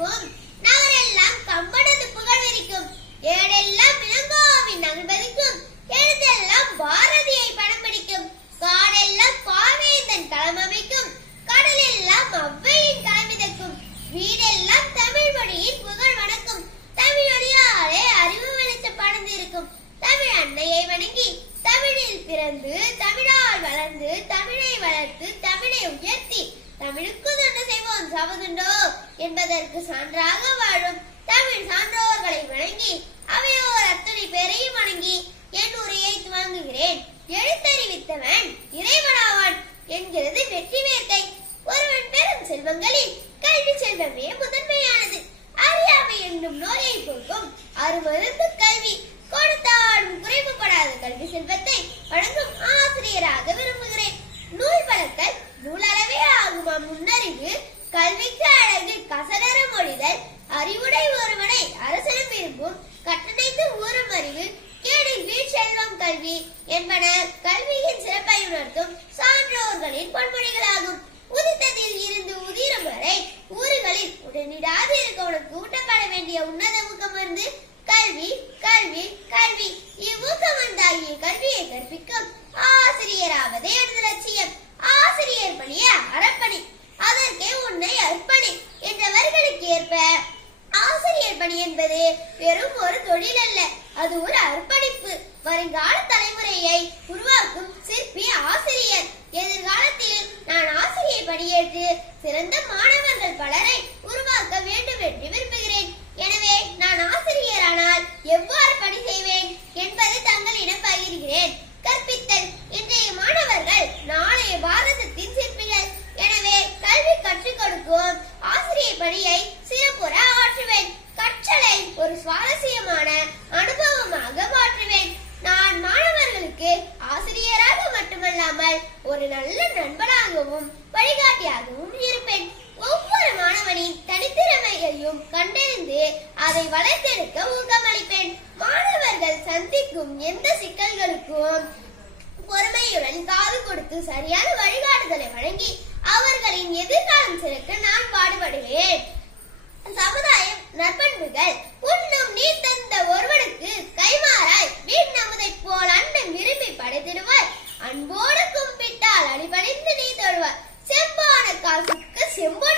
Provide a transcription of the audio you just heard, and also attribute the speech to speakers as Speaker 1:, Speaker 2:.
Speaker 1: நிற்கும் நகரெல்லாம் கம்பனது புகழ் விரிக்கும் ஏடெல்லாம் இளங்கோவின் அன்பதிக்கும் எழுதெல்லாம் பாரதியை படம் பிடிக்கும். காடெல்லாம் பாவேந்தன் களமமைக்கும் கடலெல்லாம் அவ்வையின் களமிதக்கும் வீடெல்லாம் தமிழ் மொழியின் புகழ் வணக்கும் தமிழொழியாலே அறிவு வெளிச்சம் படர்ந்திருக்கும். தமிழ் அன்னையை வணங்கி தமிழில் பிறந்து தமிழ் தமிழால் வளர்ந்து தமிழை வளர்த்து தமிழை உயர்த்தி தமிழுக்கு தொண்டு செய்வோம் சாவதுண்டோ என்பதற்கு சான்றாக வாழும் தமிழ் சான்றோர்களை வணங்கி அவையோர் அத்தனை பேரையும் வணங்கி என் உரையை துவங்குகிறேன். எழுத்தறிவித்தவன் இறைவனாவான் என்கிறது வெற்றி வேர்க்கை ஒருவன் பெரும் செல்வங்களில் கல்வி செல்வமே முதன்மையானது. அறியாமை என்னும் நோயை போக்கும் அருமருந்து கல்வி கொடுத்தாலும் குறைவுபடாத கல்வி செல்வத்தை முன்னறிவு கல்விக்கு அழகு கசடர மொழிதல் அறிவுடை ஒருவனை அரசனும் விரும்பும் கட்டணைத்து ஊறும் அறிவு கேடில் வீழ் செல்வம் கல்வி என்பன கல்வியின் சிறப்பை உணர்த்தும் சான்றோர்களின் பொன்மொழிகளாகும். உதித்ததில் இருந்து உதிரும் வரை ஊர்களில் உடனிடாது இருக்கவனுக்கு ஊட்டப்பட வேண்டிய உன்னத ஊக்கமருந்து கல்வி கல்வி கல்வி. இவ்வூக்கமந்தாகிய கல்வியை கற்பிக்கும் ஆசிரியராவதே எனது லட்சியம் ஆசிரியர் பணிய அறப்பணி அதற்கே உன்னை அர்ப்பணி என்ற வரிகளுக்கு ஏற்ப ஆசிரியர் பணி என்பது வெறும் ஒரு தொழில் அல்ல அது ஒரு அர்ப்பணிப்பு. வருங்கால தலைமுறையை உருவாக்கும் சிற்பி ஆசிரியர். எதிர்காலத்தில் நான் ஆசிரியை பணியேற்று சிறந்த மாணவர்கள் பலரை உருவாக்க வேண்டும் என்று விரும்புகிறேன். எனவே நான் ஆசிரியரானால் எவ்வாறு பணி செய்வேன் என்பது தங்களிடம் பகிர்கிறேன். கற்பித்தல். இன்றைய மாணவர்கள் நாளைய பாரதத்தின் சிற்பிகள். எனவே கல்வி கற்றுக் கொடுக்கும் ஆசிரியர் பணியை ஒரு சுவாரஸ்யமான அனுபவமாக மாற்றுவேன். நான் மாணவர்களுக்கு ஆசிரியராக மட்டுமல்லாமல் ஒரு நல்ல நண்பனாகவும் வழிகாட்டியாகவும் இருப்பேன். ஒவ்வொரு மாணவனின் தனித்திறமையையும் கண்டறிந்து அதை வளர்த்தெடுக்க ஊக்கமளிப்பேன். மாணவர்கள் சந்திக்கும் எந்த சிக்கல்களுக்கும் பொறுமையுடன் காது கொடுத்து சரியான வழிகாட்டுதலை வழங்கி அவர்களின் எதிர்காலம் சிறக்க நான் பாடுபடுவேன். சமுதாய நற்பண்புகள் உண்ணும் நீ தந்த ஒருவனுக்கு கைமாறாய் வீண் அமுதை போல் அண்ணன் விரும்பி படைத்திடுவாய் அன்போடு கும்பிட்டால் அடிபணிந்து நீ தொழுவாய் செம்பான காசுக்கு செம்பொன்